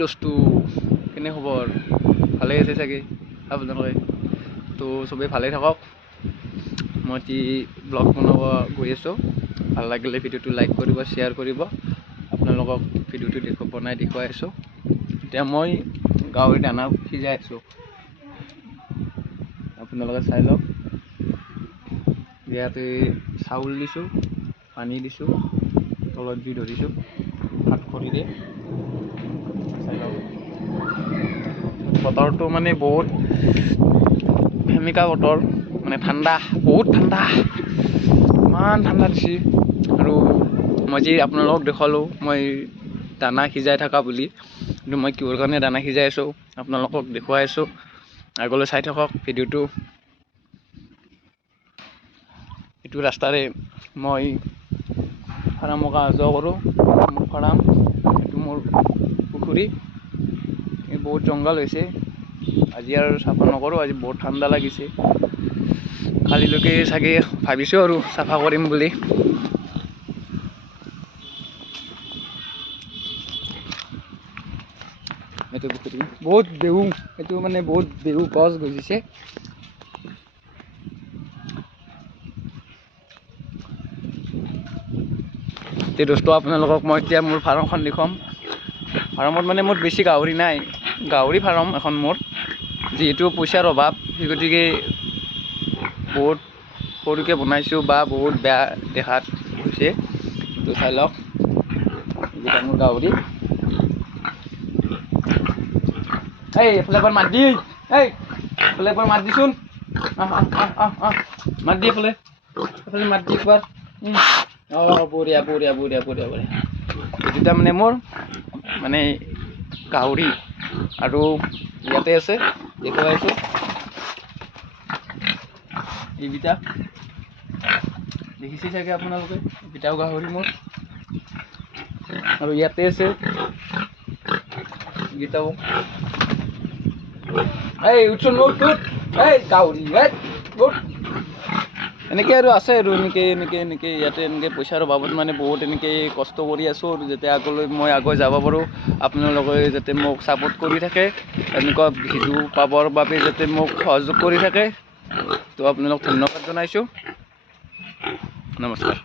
দোস্তু কেনে খবৰ ভালে আছে চাগে আপোনালোকে তো চবেই ভালে থাকক মই ব্লগ বনাব গৈ আছোঁ ভাল লাগিলে ভিডিঅ'টো লাইক কৰিব শ্বেয়াৰ কৰিব আপোনালোকক ভিডিঅ'টো বনাই দেখুৱাই আছোঁ এতিয়া মই গাহৰি দানা সিজাই আছোঁ আপোনালোকে চাই লওক ইয়াতে চাউল দিছোঁ পানী দিছোঁ তলত জুই ধৰিছোঁ হাত খৰিৰে বতৰটো মানে বহুত সেমেকা বতৰ মানে ঠাণ্ডা বহুত ঠাণ্ডা ইমান ঠাণ্ডা দিছে আৰু মই যে আপোনালোকক দেখুৱালোঁ মই দানা সিজাই থকা বুলি কিন্তু মই কিহৰ কাৰণে দানা সিজাই আছোঁ আপোনালোকক দেখুৱাই আছোঁ আগলৈ চাই থাকক ভিডিঅ'টো এইটো ৰাস্তাৰে মই ফাৰ্মক অহা যোৱা কৰোঁ মোৰ ফাৰ্ম এইটো মোৰ পুখুৰী বহুত জংঘল হৈছে আজি আৰু চাফা নকৰোঁ আজি বহুত ঠাণ্ডা লাগিছে কালিলৈকে চাগে ভাবিছোঁ আৰু চাফা কৰিম বুলি এইটো পুখুৰী বহুত বেহু এইটো মানে বহুত বেহু গছ গজিছে তে দোস্ত আপোনালোকক মই এতিয়া মোৰ ফাৰ্মখন দেখুৱাম ফাৰ্মত মানে মোৰ বেছি গাহৰি নাই গাহৰি ফাৰ্ম এখন মোৰ যিহেতু পইচাৰ অভাৱ সেই গতিকে বহুত সৰুকৈ বনাইছোঁ বা বহুত বেয়া দেখাত হৈছে তো চাই লওক এইকেইটা মোৰ গাহৰি এইফালে এবাৰ মাত দি এইফালে এবাৰ মাত দিচোন মাত দি এইফালে মাত দি একবাৰ বঢ়িয়া বঢ়িয়া বঢ়িয়া বঢ়িয়া বঢ়িয়া এইকেইটা মানে মোৰ মানে গাহৰি আৰু ইয়াতে আছে দেখুৱাইছোঁ এইকেইটা দেখিছে চাগে আপোনালোকে এইকেইটাও গাহৰি মোৰ আৰু ইয়াতে আছে এইকেইটাও উঠছোন উঠ গাহৰি উঠ এনেকৈ আৰু আছে আৰু এনেকৈ ইয়াতে এনেকৈ পইচাৰ অভাৱত মানে বহুত এনেকৈ কষ্ট কৰি আছোঁ আৰু যাতে আগলৈ মই আগুৱাই যাব পাৰোঁ আপোনালোকে যাতে মোক ছাপোৰ্ট কৰি থাকে এনেকুৱা ভিডিঅ' পাবৰ বাবে যাতে মোক সহযোগ কৰি থাকে তো আপোনালোক ধন্যবাদ জনাইছোঁ নমস্কাৰ।